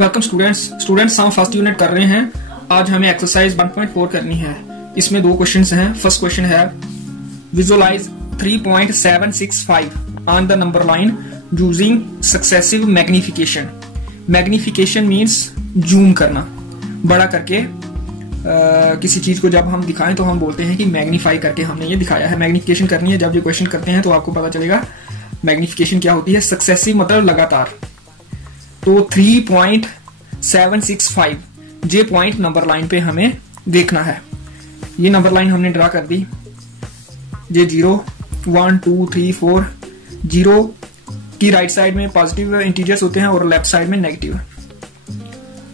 Welcome students हम first unit कर रहे हैं। आज हमें एक्सरसाइज 1.4 करनी है। इसमें दो क्वेश्चंस हैं। फर्स्ट क्वेश्चन है visualise 3.765 on the number line using successive magnification. Magnification means zoom करना, बड़ा करके किसी चीज को जब हम दिखाएं तो हम बोलते हैं कि मैग्नीफाई करके हमने ये दिखाया है। मैग्निफिकेशन करनी है। जब ये क्वेश्चन करते हैं तो आपको पता चलेगा मैग्निफिकेशन क्या होती है। सक्सेसिव मतलब लगातार। तो 3.765 ये पॉइंट नंबर लाइन पे हमें देखना है। ये नंबर लाइन हमने ड्रा कर दी। ये 0 1 2 3 4 0 की राइट साइड में पॉजिटिव इंटीजर्स होते हैं और लेफ्ट साइड में नेगेटिव,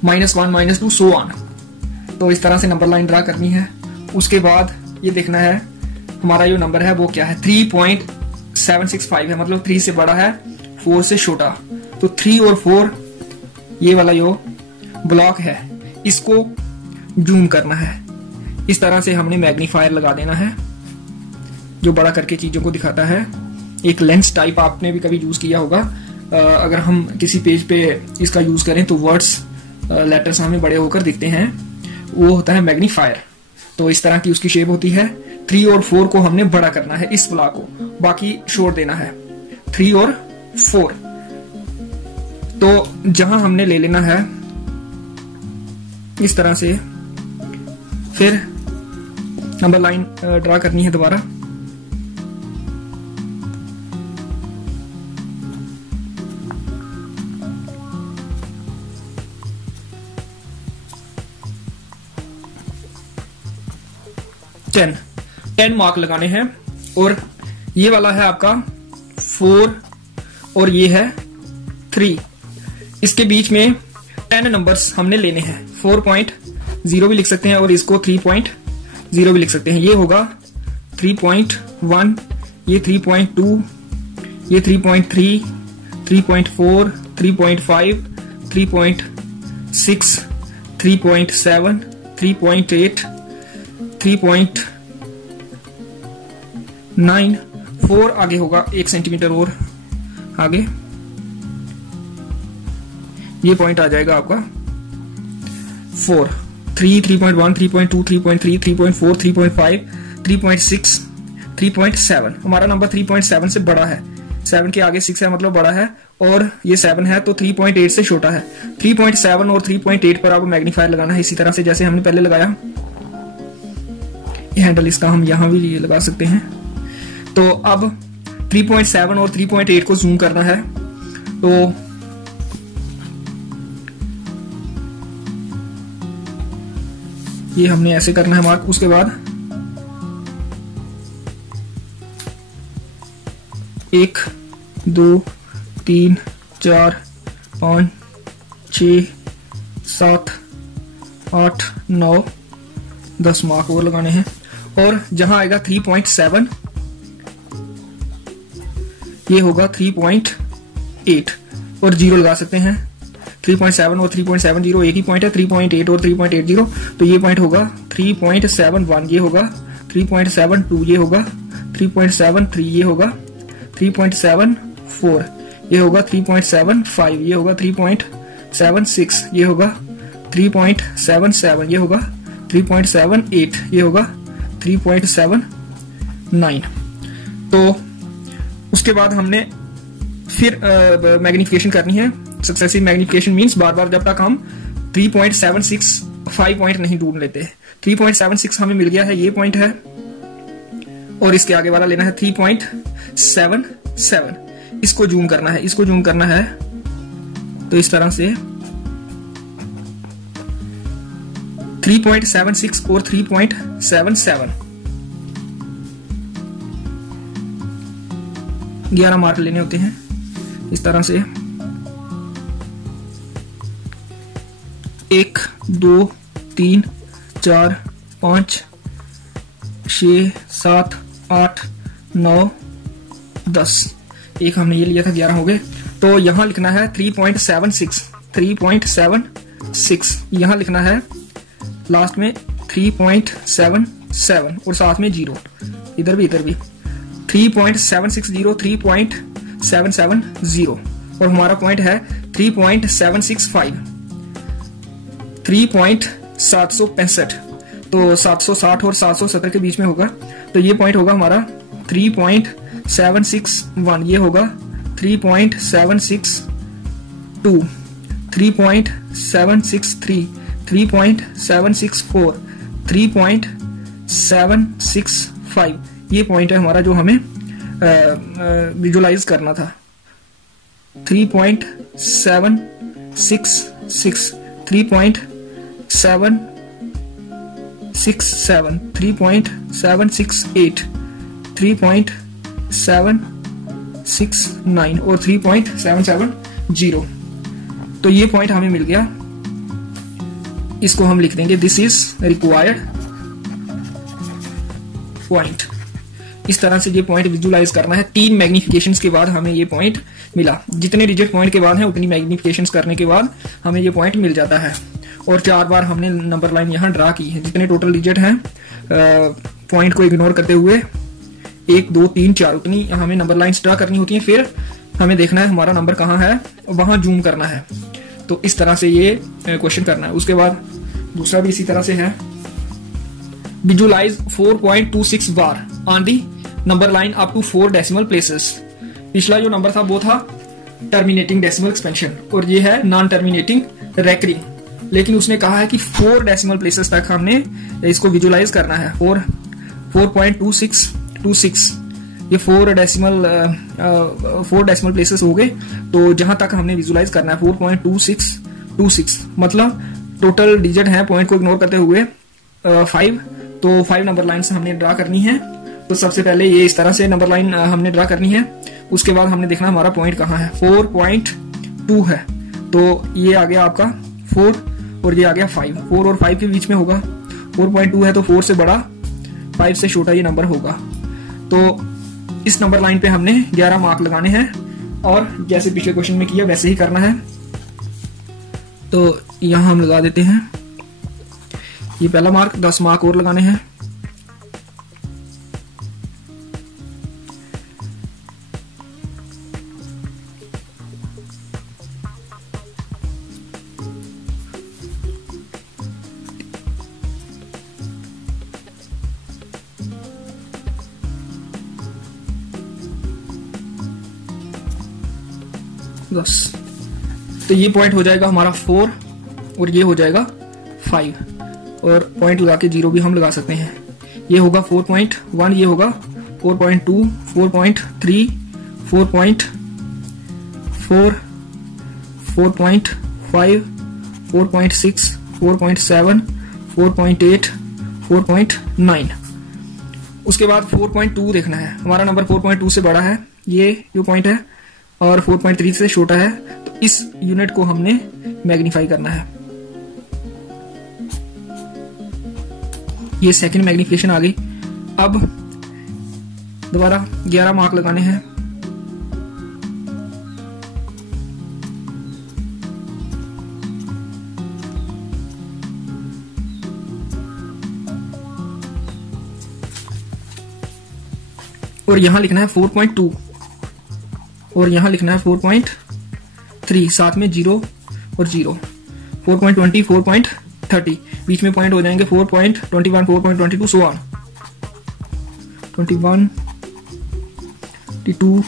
-1 -2 सो ऑन। तो इस तरह से नंबर लाइन ड्रा करनी है। उसके बाद ये देखना है हमारा जो नंबर है वो क्या है। 3.765 है, मतलब 3 से बड़ा है, 4 से छोटा। तो 3 और 4 ये वाला जो ब्लॉक है इसको जूम करना है। इस तरह से हमने मैग्नीफायर लगा देना है जो बड़ा करके चीजों को दिखाता है। एक लेंस टाइप आपने भी कभी यूज किया होगा। अगर हम किसी पेज पे इसका यूज करें तो वर्ड्स लेटर्स हमें बड़े होकर दिखते हैं, वो होता है मैग्नीफायर। तो इस तरह की उसकी शेप होती है। 3 और 4 को हमने बड़ा करना है, इस ब्लॉक को, बाकी छोड़ देना है। 3 और 4 तो जहां हमने ले लेना है इस तरह से। फिर नंबर लाइन ड्रा करनी है दोबारा। टेन मार्क लगाने हैं। और ये वाला है आपका 4 और ये है 3। इसके बीच में 10 नंबर्स हमने लेने हैं। 4.0 भी लिख सकते हैं और इसको 3.0 भी लिख सकते हैं। ये होगा 3.1, ये 3.2, ये 3.3, 3.4, 3.5, 3.6, 3.7, 3.8, 3.9, 4 आगे होगा 1 सेंटीमीटर और आगे ये पॉइंट आ जाएगा आपका 4, 3, 3.1, 3.2, 3.3, 3.4, 3.5, 3.6, 3.7। हमारा नंबर 3.7 से बड़ा है। 7 के आगे 6 है, मतलब बड़ा है, और ये 7 है तो 3.8 से छोटा है। 3.7 और 3.8 पर आपको मैग्नीफायर लगाना है, इसी तरह से जैसे हमने पहले लगाया। ये हैंडल इसका हम यहां भी लगा सकते हैं। तो अब 3.7 और 3.8 को जूम करना है। तो ये हमने ऐसे करना है मार्क। उसके बाद 1 2 3 4 5 6 7 8 9 10 मार्क और लगाने हैं। और जहां आएगा 3.7 ये होगा 3.8 और 0 लगा सकते हैं। 3.7 और 3.70 एक ही पॉइंट है। 3.8 और 3.80 तो ये पॉइंट होगा 3.71, ये होगा 3.72, ये होगा 3.73, ये होगा 3.74, ये होगा 3.75, ये होगा 3.76, ये होगा 3.77, ये होगा 3.78, ये होगा 3.79। तो उसके बाद हमने फिर मैग्निफिकेशन करनी है। सक्सेसिव मैग्निफिकेशन मींस बार बार, जब तक हम 3.765 पॉइंट नहीं ढूंढ लेते। 3.76 हमें मिल गया है, ये पॉइंट है, और इसके आगे वाला लेना है 3.77। इसको जूम करना है, इसको जूम करना है। तो इस तरह से 3.76 और 3.77 11 मार्क लेने होते हैं। इस तरह से 1 2 3 4 5 6 7 8 9 10। एक हमने ये लिया था, 11 हो गए। तो यहां लिखना है 3.76 यहां लिखना है लास्ट में 3.77 और साथ में 0, इधर भी 3.760 3.770 और हमारा पॉइंट है 3.765, 3.765, तो 760 और 770 के बीच में होगा, तो ये पॉइंट होगा हमारा 3.761, ये होगा 3.762, 3.763, 3.764, 3.765, ये पॉइंट है हमारा जो हमें विजुलाइज करना था। 3.766, 3.767, 3.768, 3.769 और 3.770, तो ये पॉइंट हमें मिल गया। इसको हम लिख देंगे दिस इज रिक्वायर्ड पॉइंट। इस तरह से ये पॉइंट विजुलाइज करना है। 3 मैग्निफिकेशंस के बाद हमें ये पॉइंट मिला। जितने डिजिट पॉइंट के बाद है उतनी मैग्निफिकेशंस करने के बाद हमें ये पॉइंट मिल जाता है। और 4 बार हमने नंबर लाइन यहाँ ड्रा की है। जितने टोटल डिजिट हैं पॉइंट को इग्नोर करते हुए 1 2 3 4 उतनी हमें नंबर लाइन्स ड्रा करनी होती हैं। फिर हमें देखना है हमारा नंबर कहाँ है, वहां जूम करना है। तो इस तरह से ये क्वेश्चन करना है। उसके बाद दूसरा भी इसी तरह से है, visualise 4.26 bar on the number line up to 4 decimal places. पिछला जो नंबर था वो था टर्मिनेटिंग डेसिमल एक्सपेंशन और ये है नॉन टर्मिनेटिंग रेकरिंग, लेकिन उसने कहा है कि 4 डेसिमल प्लेसेस तक हमने इसको विजुलाइज करना है। 4.2626, ये 4 डेसिमल प्लेसेस हो गए। तो जहां तक हमने विजुलाइज करना है 4.2626, मतलब टोटल डिजिट है पॉइंट को इग्नोर करते हुए 5, तो 5 नंबर लाइन हमने ड्रा करनी है। तो सबसे पहले ये इस तरह से नंबर लाइन हमने ड्रा करनी है। उसके बाद हमने देखना हमारा पॉइंट कहाँ है। 4.2 है, तो ये आ गया आपका 4 और ये आ गया 5। 4 और 5 के बीच में होगा। 4.2 है तो 4 से बड़ा, 5 से छोटा ये नंबर होगा। तो इस नंबर लाइन पे हमने 11 मार्क लगाने हैं और जैसे पिछले क्वेश्चन में किया वैसे ही करना है। तो यहां हम लगा देते हैं ये पहला मार्क, 10 मार्क और लगाने हैं। तो ये पॉइंट हो जाएगा हमारा 4 और ये हो जाएगा 5 और पॉइंट लगा के 0 भी हम लगा सकते हैं। ये होगा 4.1, ये होगा 4.2, 4.3, 4.4, 4.5, 4.6, 4.7, 4.8, 4.9। उसके बाद 4.2 देखना है। हमारा नंबर 4.2 से बड़ा है ये जो पॉइंट है और 4.3 से छोटा है, तो इस यूनिट को हमने मैग्नीफाई करना है। ये सेकंड मैग्निफिकेशन आ गई। अब दोबारा 11 मार्क लगाने हैं। और यहां लिखना है 4.2 और यहां लिखना है 4.3, साथ में 0 और 0। 4.20, 4.30, बीच में पॉइंट हो जाएंगे 4.21, 4.22, सो ऑन। 21, 22,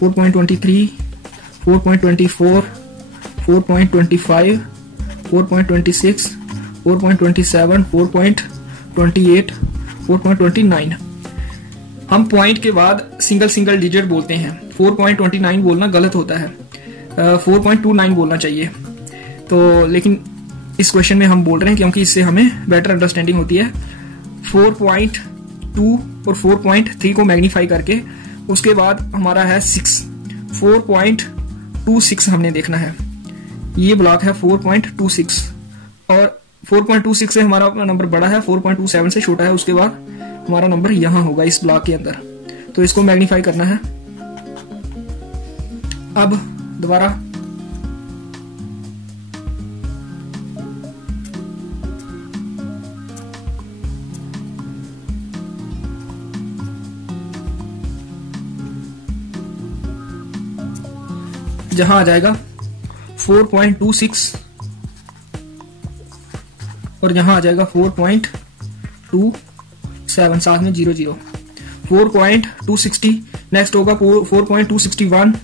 4.23, 4.24, 4.25, 4.26, 4.27, 4.28, 4.29। हम पॉइंट के बाद सिंगल सिंगल डिजिट बोलते हैं। 4.29 बोलना गलत होता है, 4.29 बोलना चाहिए। तो लेकिन इस क्वेश्चन में हम बोल रहे हैं क्योंकि इससे हमें बेटर अंडरस्टैंडिंग होती है। 4.2 और 4.3 को मैग्नीफाई करके उसके बाद हमारा है 6, 4.26 हमने देखना है। ये ब्लॉक है 4.26 और 4.26 से हमारा नंबर बड़ा है, 4.27 से छोटा है। उसके बाद हमारा नंबर यहां होगा इस ब्लॉक के अंदर, तो इसको मैग्नीफाई करना है। अब दोबारा जहां आ जाएगा 4.26 और यहां आ जाएगा 4.27, साथ में 00, 4.260। नेक्स्ट होगा 4.261,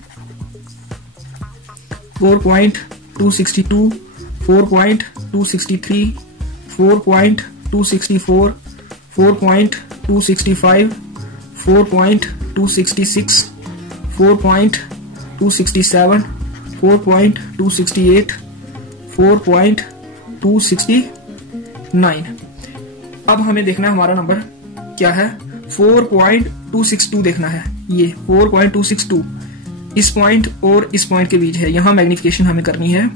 4.262, 4.263, 4.264, 4.265, 4.266, 4.267, 4.268, 4.269। अब हमें देखना है हमारा नंबर क्या है, 4.262 देखना है। ये 4.262 इस पॉइंट और इस पॉइंट के बीच है, यहां मैग्निफिकेशन हमें करनी है।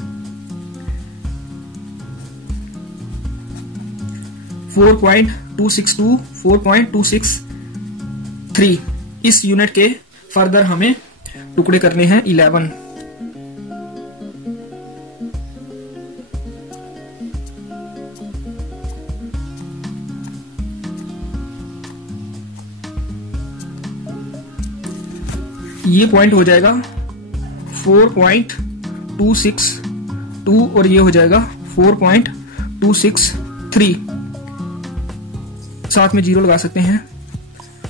4.262, 4.263 इस यूनिट के फर्दर हमें टुकड़े करने हैं 11। ये पॉइंट हो जाएगा 4.262 और ये हो जाएगा 4.263, साथ में 0 लगा सकते हैं।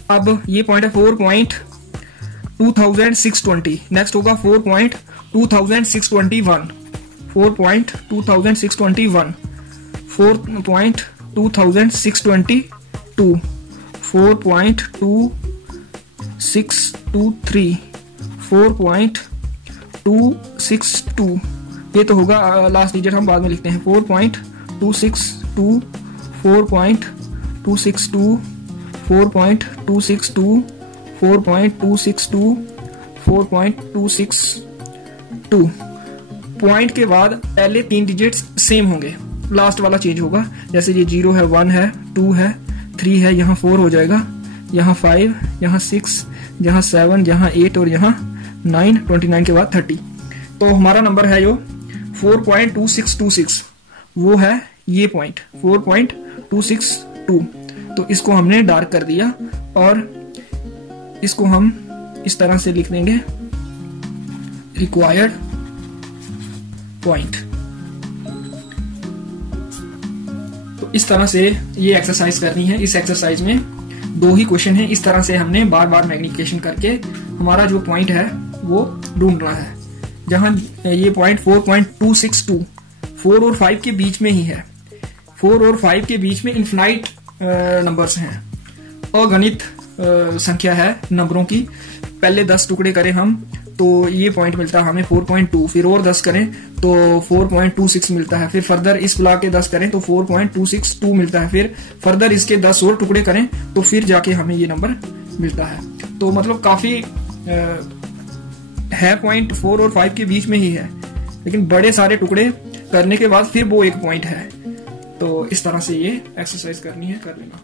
अब ये पॉइंट है 4.2620। नेक्स्ट होगा 4.2621, 4.2621, 4.2622, 4.2623, 4.262। ये तो होगा लास्ट डिजिट, हम बाद में लिखते हैं। 4.262, 4.262, 4.262, 4.262, 4.262। पॉइंट के बाद पहले 3 डिजिट्स सेम होंगे, लास्ट वाला चेंज होगा। जैसे ये 0 है, 1 है, 2 है, 3 है, यहाँ 4 हो जाएगा, यहाँ 5, यहाँ 6, यहाँ 7, यहाँ 8 और यहाँ 9, 29 के बाद 30। तो हमारा नंबर है जो 4.2626, वो है ये पॉइंट 4.262। तो इसको हमने डार्क कर दिया और इसको हम इस तरह से लिख देंगे, रिक्वायर्ड पॉइंट। तो इस तरह से ये एक्सरसाइज करनी है। इस एक्सरसाइज में 2 ही क्वेश्चन है। इस तरह से हमने बार बार मैग्निफिकेशन करके हमारा जो पॉइंट है वो ढूंढना है। जहां ये पॉइंट 4.262 4 और 5 के बीच में ही है। 4 और 5 के बीच में इन्फिनाइट नंबर्स हैं, अगणित संख्या है नंबरों की। पहले 10 टुकड़े करें हम तो ये पॉइंट मिलता है हमें 4.2, फिर और 10 करें तो 4.26 मिलता है, फिर फर्दर इस बुला के 10 करें तो 4.262 मिलता है, फिर फर्दर इसके 10 और टुकड़े करें तो फिर जाके हमें ये नंबर मिलता है। तो मतलब काफी है पॉइंट 4 और 5 के बीच में ही है, लेकिन बड़े सारे टुकड़े करने के बाद फिर वो एक पॉइंट है। तो इस तरह से ये एक्सरसाइज करनी है, कर लेना।